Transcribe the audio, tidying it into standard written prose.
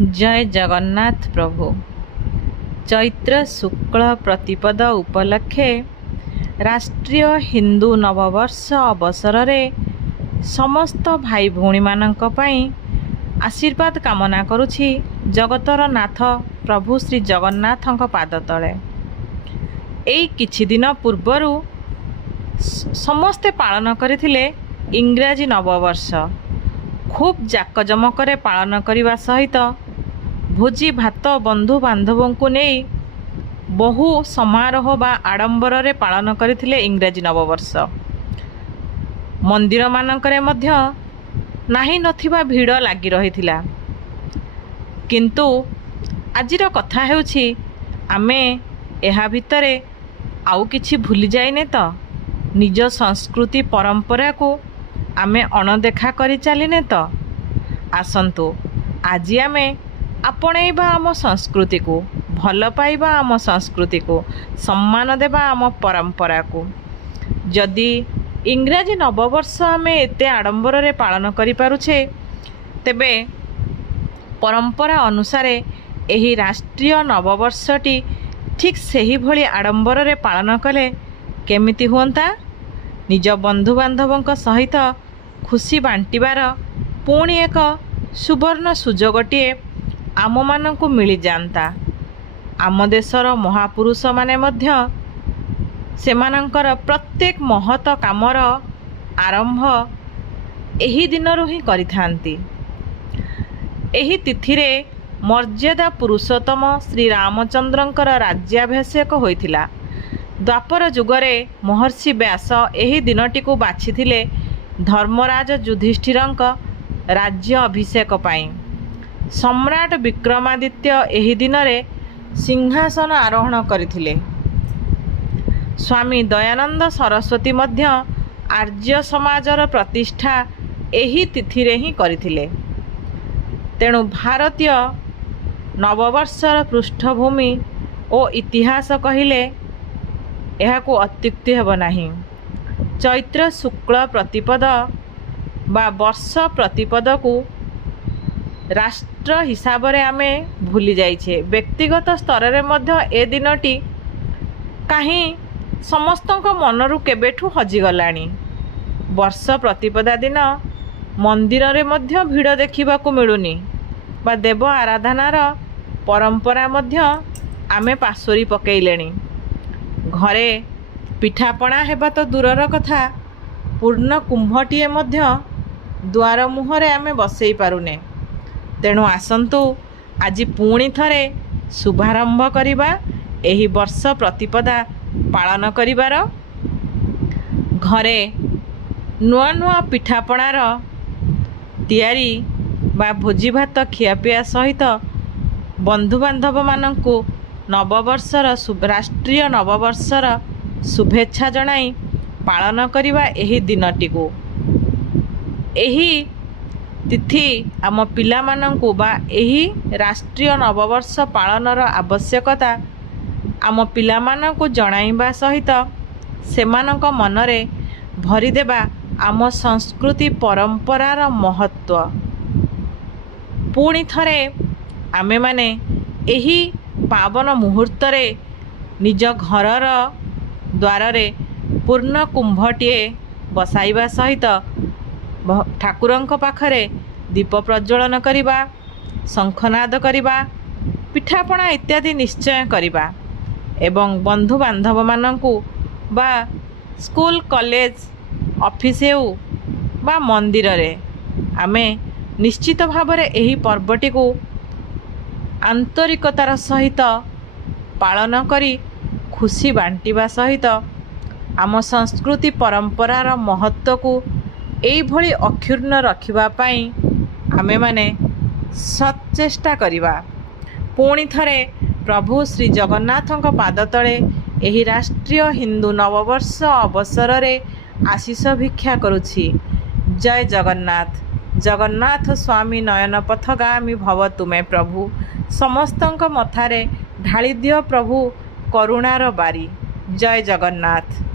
जय जगन्नाथ प्रभु। चैत्र शुक्ल प्रतिपद उपलक्षे राष्ट्रीय हिंदू नववर्ष अवसर रे समस्त भाई भौणी मानक पई आशीर्वाद कामना करुछि जगतर नाथ प्रभु श्री जगन्नाथଙ୍କ पाद तले। एई किछि दिन पूर्वरु समस्ते पालन करथिले इंग्राजी नववर्ष। खूब जाकजमकरे पालन करने सहित भोजी भात बंधु बांधवों को नहीं बहु समारोह बा आडंबर रे पालन करथिले इंग्राजी नववर्ष। मंदिर मानकरे मध्य नाही नथिबा भीड़ लागी रहिथिला। किंतु आजिर कथा हेउछि आमे एहा भितरे आउ किछि भूली जाइने तो निज संस्कृति परंपरा को आमे अणदेखा करि चलिने तो। आसंतु आज आमे आपणेबा आम संस्कृति को, भल पाइबा आम संस्कृति को, सम्मान देबा आम परंपरा को। जदि इंग्राजी नववर्ष आमे एते आडंबर रे पालन करि पारुछे तेबे परंपरा अनुसार एही राष्ट्रीय नववर्षटी ठीक सही भली आडंबर रे पालन कले केमिति हुअंता। निज बंधु बांधवों सहित खुशी बांटिबार पुणी एक सुवर्ण सुजोगटिए आम मानंकु मिली जानता। आम देशर महापुरुष माने मध्य सेमानंकर प्रत्येक महत कामर आरंभ एही दिनरु ही करिथांती। एही तिथिरे मर्यादा पुरुषोत्तम श्री रामचंद्रंकर राज्याभिषेक होइथिला। द्वापर जुगरे महर्षि व्यास एही दिनटी को बाछिथिले धर्मराज युधिष्ठिरंक राज्य अभिषेक पाई। सम्राट विक्रमादित्य एही दिन रे सिंहासन आरोहण करथिले। स्वामी दयानंद सरस्वती मध्य आर्य समाजर प्रतिष्ठा एही तिथिरे ही करथिले। तेणु भारतीय नववर्षर पृष्ठभूमि और इतिहास कहिले एहाकु अत्युक्ति हेब नाही। चैत्र शुक्ल प्रतिपद बा वर्ष प्रतिपद को राष्ट्र हिसाब रे आमे भूली जाइछे। व्यक्तिगत स्तर रे मध्य ए दिनटी काहीं समस्तक मनरु केबेठु हजि गलानी। वर्ष प्रतिपदा दिन मंदिर रे मध्य भीड़ देखिबाकु मिलुनी बा देव आराधनार परंपरा मध्य आमे पासोरी पकेइलेनी। घरे पिठापणा हेबा तो दूरर कथा, पूर्ण कुंभटीए मध्य द्वार मुहरे आमे बसई पारुने। तेणु आसंतु आज पुणी थरे शुभारंभ करिबा एही वर्ष प्रतिपदा पालन करिबार। घरे नुआ नुआ पिठापणार तैयारी बा भोजी भात खियापिया सहित बंधु बांधव मानंकु नववर्षर राष्ट्रीय नववर्षर शुभेच्छा जनाई पालन करिबा एही दिनटी को। एही तिथि आम पिला मानंकु बा एही राष्ट्रीय नववर्ष पालनर आवश्यकता आम पिला मानंकु जणाइबा सहित सेमानक मनरे भरी देबा आम संस्कृति परंपरार महत्व। पुणी थरे आमे माने एही पावन मुहूर्त रे निज घरर द्वार रे पूर्ण कुंभटीए बसाइबा सहित ठाकुरंक पाखरे दीप प्रज्वलन करिबा, शंखनाद करिबा, पिठापणा इत्यादि निश्चय करिबा एवं बंधु बांधव मानंकु बा स्कूल कॉलेज ऑफिस हेउ बा मंदिर रे आमे निश्चित भावरे एही पर्वटी को आंतरिकतार सहित पालन करी खुशी बांटिबा सहित आम संस्कृति परंपरार महत्व को एई भली अक्षुण्ण रखिबा पाई आमे माने सचेष्टा करिबा। पुणी थरे प्रभु श्री जगन्नाथଙ୍କ पाद तले एही राष्ट्रीय हिंदू नववर्ष अवसर रे आशीष भिक्षा करुछि। जय जगन्नाथ। जगन्नाथ स्वामी नयन पथगामी भव तुमे प्रभु। समस्तଙ୍କ मथारे ढाଳି दियो प्रभु करुणार बारी। जय जगन्नाथ।